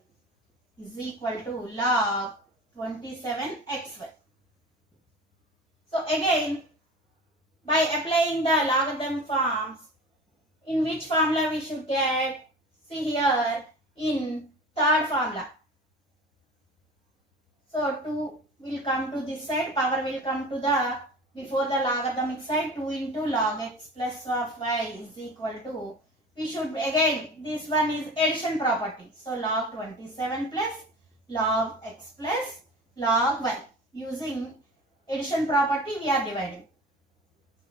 is equal to log 27xy. So again, by applying the logarithm forms, In which formula we should get? See here in third formula. So 2 will come to this side, power will come to the before the logarithmic side. 2 into log x plus of y is equal to, we should again, this one is addition property. So log 27 plus log x plus log y. Using addition property we are dividing.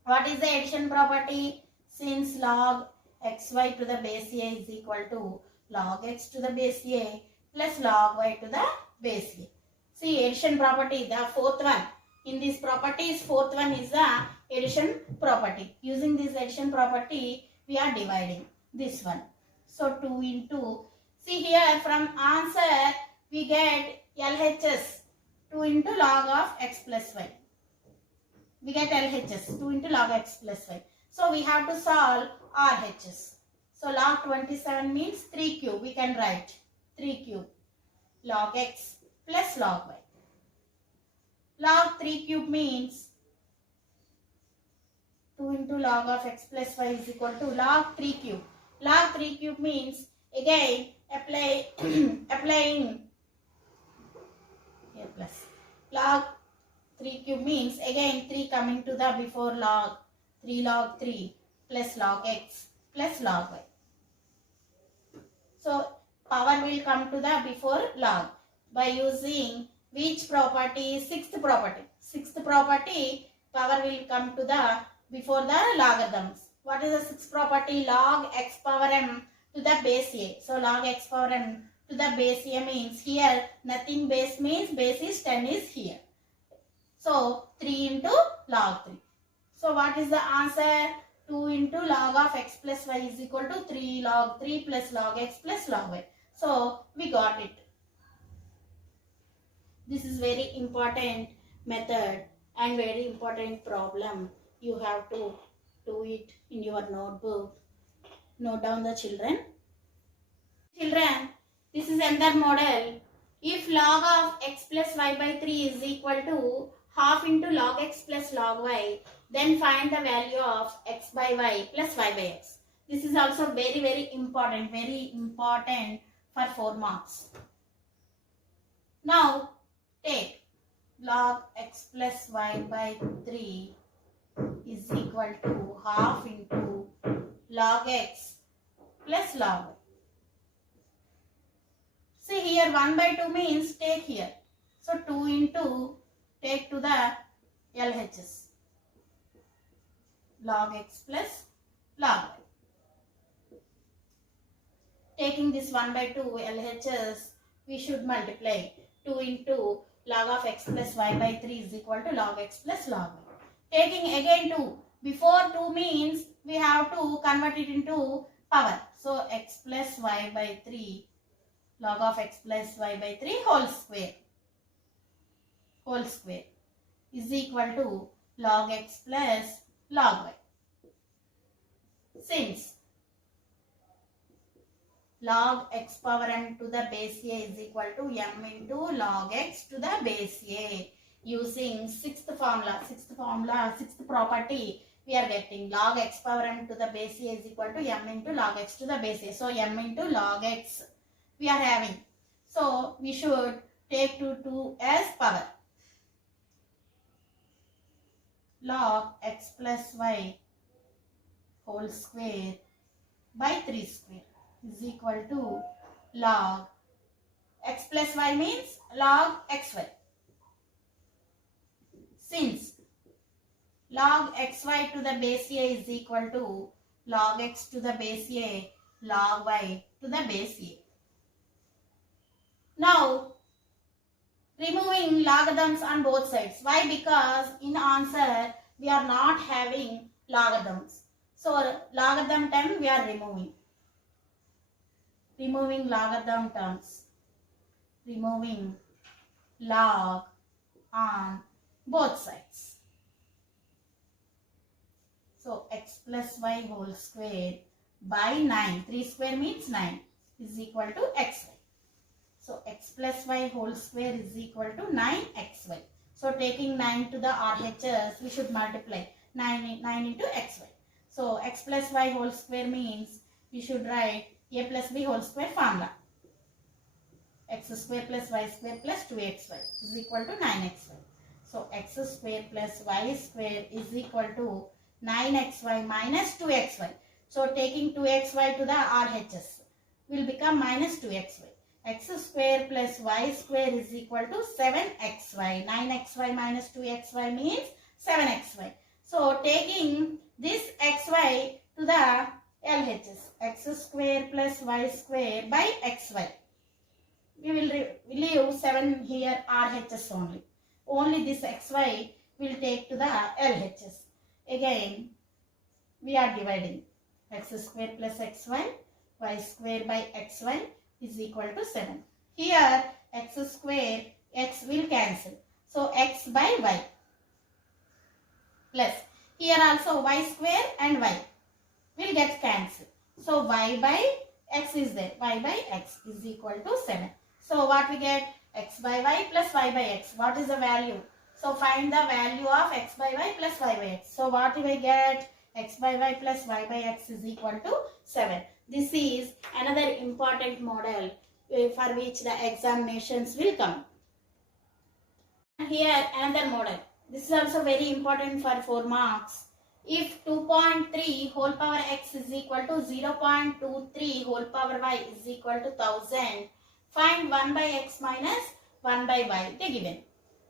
What is the addition property? Since log xy to the base a is equal to log x to the base a plus log y to the base a. See addition property, the fourth one. In these properties, fourth one is the addition property. Using this addition property, we are dividing this one. So 2 into, see here from answer, we get LHS 2 into log of x plus y. We get LHS 2 into log x plus y. So we have to solve RHS. So log 27 means 3 cube. We can write 3 cube log x plus log y. Log 3 cube means 2 into log of x plus y is equal to log 3 cube. Log 3 cube means again applying here plus. Log 3 cube means again 3 coming to the before log, 3 log 3 plus log x plus log y. So power will come to the before log by using which property? Sixth property. Sixth property, power will come to the before the logarithms. What is the sixth property? Log x power m to the base a. So log x power m to the base a means here nothing base means base is 10 is here. So 3 into log 3. So what is the answer? 2 into log of x plus y is equal to 3 log 3 plus log x plus log y. So we got it. This is very important method and very important problem. You have to do it in your notebook. Note down the children. Children, this is another model. If log of x plus y by 3 is equal to half into log x plus log y, then find the value of x by y plus y by x. This is also very important for 4 marks. Now, take log x plus y by 3 is equal to half into log x plus log y. See here 1 by 2 means take here. So 2 into take to the LHS. Log x plus log y. Taking this 1 by 2 LHS, we should multiply 2 into log of x plus y by 3 is equal to log x plus log y. Taking again 2. Before 2 means we have to convert it into power. So x plus y by 3 log of x plus y by 3 whole square is equal to log x plus log y. Since log x power m to the base a is equal to m into log x to the base a, using sixth property, we are getting log x power m to the base a is equal to m into log x to the base a. So m into log x we are having. So we should take 2 as power. Log x plus y whole square by 3 square is equal to log x plus y means log xy. Since log xy to the base a is equal to log x to the base a log y to the base a. Now removing logarithms on both sides. Why? Because in answer we are not having logarithms. So logarithm term we are removing. Removing logarithm terms. Removing log on both sides. So x plus y whole square by 9. 3 square means 9 is equal to xy. So x plus y whole square is equal to 9xy. So taking 9 to the RHS, we should multiply 9 into xy. So x plus y whole square means we should write a plus b whole square formula. X square plus y square plus 2xy is equal to 9xy. So x square plus y square is equal to 9xy minus 2xy. So taking 2xy to the RHS will become minus 2xy. X square plus y square is equal to 7xy. 9xy minus 2xy means 7xy. So taking this xy to the LHS, x square plus y square by xy. We will leave 7 here RHS only. Only this xy will take to the LHS. Again, we are dividing. X square plus xy, y square by xy is equal to 7. Here, x square, x will cancel. So, x by y plus. Here also y square and y will get cancelled. So, y by x is there. Y by x is equal to 7. So, what we get? X by y plus y by x. What is the value? So, find the value of x by y plus y by x. So, what do we get? X by y plus y by x is equal to 7. This is another important model for which the examinations will come. And here another model. This is also very important for 4 marks. If 2.3 whole power x is equal to 0.23 whole power y is equal to 1000, find 1 by x minus 1 by y, they given.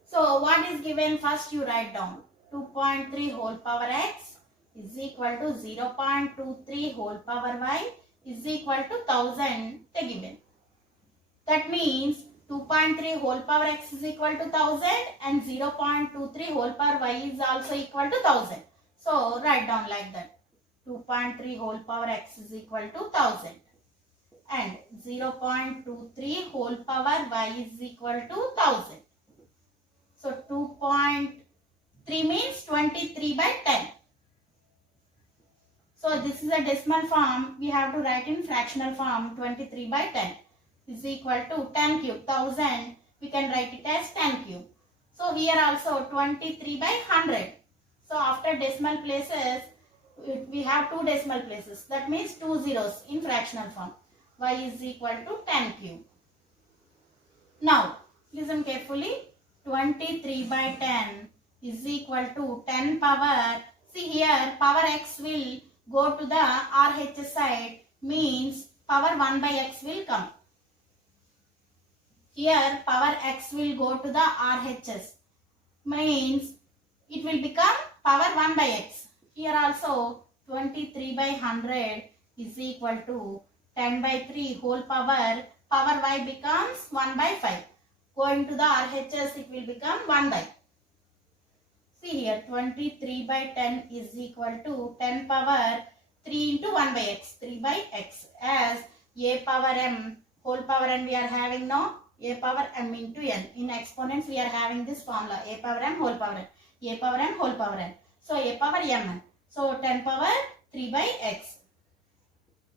So what is given? First you write down 2.3 whole power x is equal to 0.23 whole power y is equal to 1000, they given. That means 2.3 whole power x is equal to 1000 and 0.23 whole power y is also equal to 1000. So write down like that. 2.3 whole power x is equal to 1000 and 0.23 whole power y is equal to 1000. So 2.3 means 23 by 10. So this is a decimal form. We have to write in fractional form. 23 by 10 is equal to 10 cube. 1000 we can write it as 10 cube. So here also 23 by 100. So after decimal places we have 2 decimal places. That means 2 zeros in fractional form. Y is equal to 10 cube. Now listen carefully. 23 by 10 is equal to 10 power. See here power x will go to the RHS side, means power 1 by x will come. Here power x will go to the RHS, means it will become power 1 by x. Here also 23 by 100 is equal to 10 by 3 whole power y becomes 1 by 5. Going to the RHS it will become 1 by. See here 23 by 10 is equal to 10 power 3 into 1 by x, 3 by x, as a power m whole power n we are having now, a power m into n. In exponents we are having this formula, a power m whole power n, a power m whole power n. So a power mn. So 10 power 3 by x.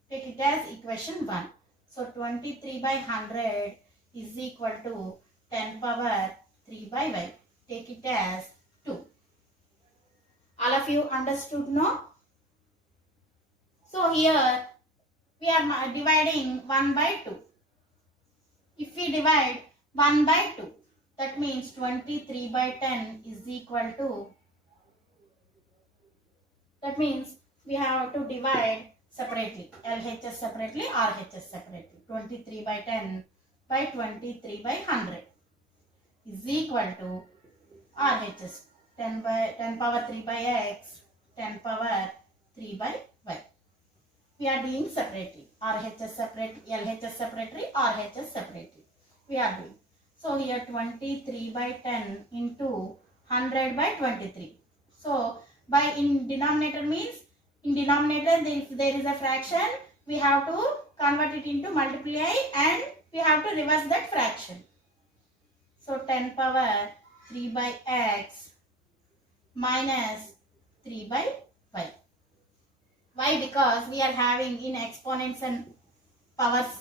Take it as equation 1. So 23 by 100 is equal to 10 power 3 by y. Take it as 2. All of you understood now? So here we are dividing 1 by 2. If we divide 1 by 2, that means 23 by 10 is equal to, that means we have to divide separately, LHS separately, RHS separately. 23 by 10 by 23 by 100 is equal to RHS 10 power 3 by x, 10 power 3 by y. We are doing separately, RHS separately, LHS separately, RHS separately. We are doing. So here 23 by 10 into 100 by 23. So by in denominator means, in denominator if there is a fraction, we have to convert it into multiply and we have to reverse that fraction. So 10 power 3 by x minus 3 by y. Why? Because we are having in exponents and powers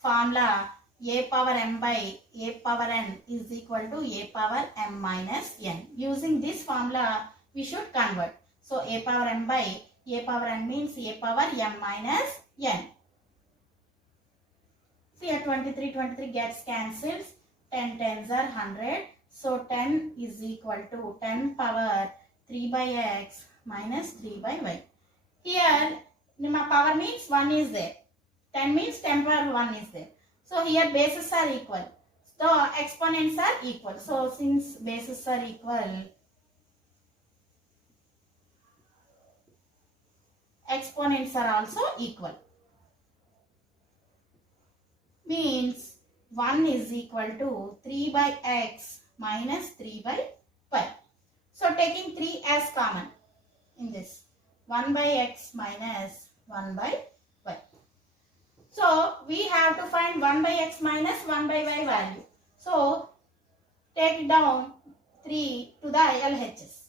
formula a power m by a power n is equal to a power m minus n. Using this formula we should convert. So a power m by A power n means A power m minus n. See here 23 gets cancelled. 10 tens are 100. So 10 is equal to 10 power 3 by x minus 3 by y. Here power means 1 is there. 10 means 10 power 1 is there. So here bases are equal. So exponents are equal. So since bases are equal, exponents are also equal. Means 1 is equal to 3 by x minus 3 by y. So taking 3 as common in this. 1 by x minus 1 by y. So we have to find 1 by x minus 1 by y value. So take down 3 to the LHS.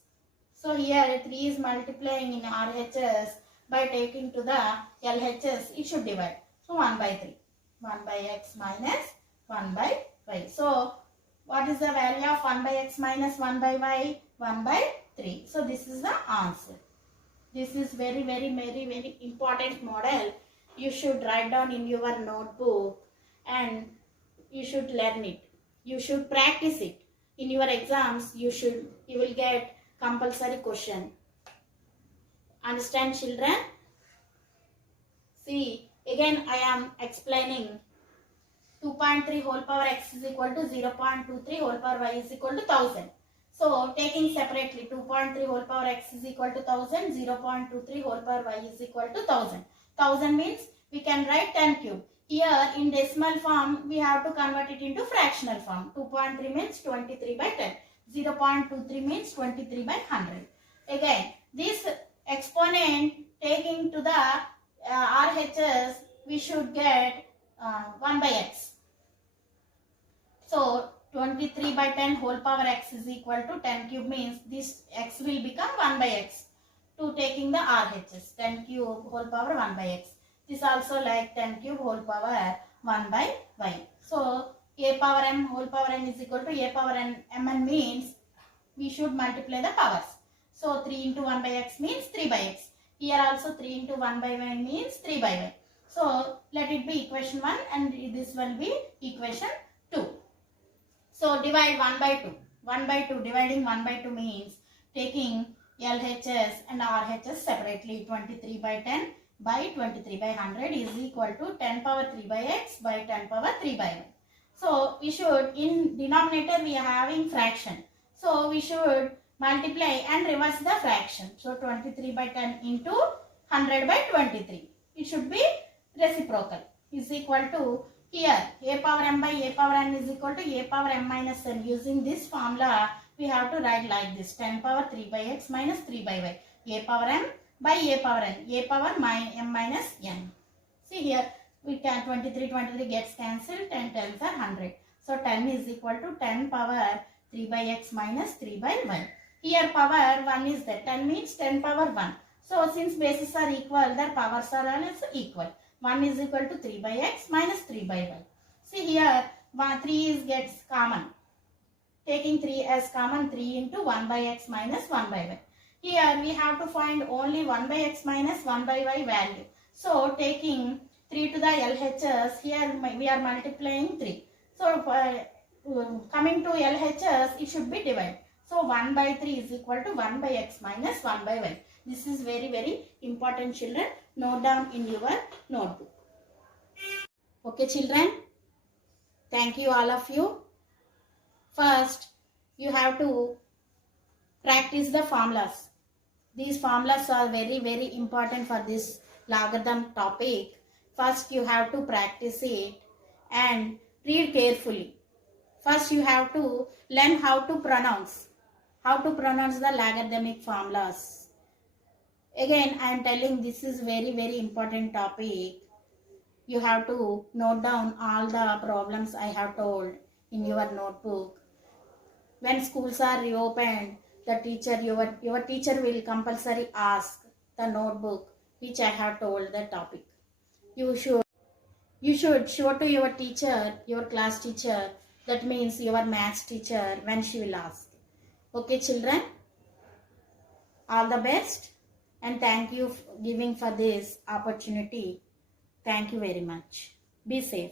So here 3 is multiplying in RHS. By taking to the LHS, it should divide. So 1 by 3. 1 by x minus 1 by y. So what is the value of 1 by x minus 1 by y? 1 by 3. So this is the answer. This is very important model. You should write down in your notebook and you should learn it. You should practice it. In your exams, you will get compulsory question. Understand, children? See, again I am explaining 2.3 whole power x is equal to 0.23 whole power y is equal to 1000. So taking separately 2.3 whole power x is equal to 1000, 0.23 whole power y is equal to 1000. 1000 means we can write 10 cube. Here in decimal form we have to convert it into fractional form. 2.3 means 23 by 10. 0.23 means 23 by 100. Again this exponent taking to the RHS, we should get 1 by x. So 23 by 10 whole power x is equal to 10 cube means this x will become 1 by x. To taking the RHS, 10 cube whole power 1 by x. This also like 10 cube whole power 1 by y. So a power m whole power n is equal to a power n mn means we should multiply the powers. So 3 into 1 by x means 3 by x. Here also 3 into 1 by y means 3 by y. So let it be equation 1 and this will be equation 2. So divide 1 by 2. 1 by 2, dividing 1 by 2 means taking LHS and RHS separately. 23 by 10 by 23 by 100 is equal to 10 power 3 by x by 10 power 3 by y. So we should, in denominator we are having fraction. So we should multiply and reverse the fraction. So 23 by 10 into 100 by 23. It should be reciprocal. Is equal to, here a power m by a power n is equal to a power m minus n. Using this formula we have to write like this. 10 power 3 by x minus 3 by y. A power m by a power n. A power m minus n. See here we can 23 gets cancelled. 10 tens are 100. So 10 is equal to 10 power 3 by x minus 3 by y. Here power 1 is there. 10 means 10 power 1. So since bases are equal, their powers are also equal. 1 is equal to 3 by x minus 3 by y. See here 3 gets common. Taking 3 as common, 3 into 1 by x minus 1 by y. Here we have to find only 1 by x minus 1 by y value. So taking 3 to the LHS, here we are multiplying 3. So coming to LHS, it should be divided. So 1 by 3 is equal to 1 by x minus 1 by y. This is very important, children. Note down in your notebook. Okay, children. Thank you all of you. First, you have to practice the formulas. These formulas are very important for this logarithm topic. First, you have to practice it and read carefully. First, you have to learn how to pronounce the logarithmic formulas. Again, I am telling this is very important topic. You have to note down all the problems I have told in your notebook. When schools are reopened, the teacher, your teacher will compulsory ask the notebook which I have told the topic. You should show to your teacher, your class teacher, that means your maths teacher, when she will ask. Okay, children? All the best. and thank you for giving for this opportunity. Thank you very much. Be safe.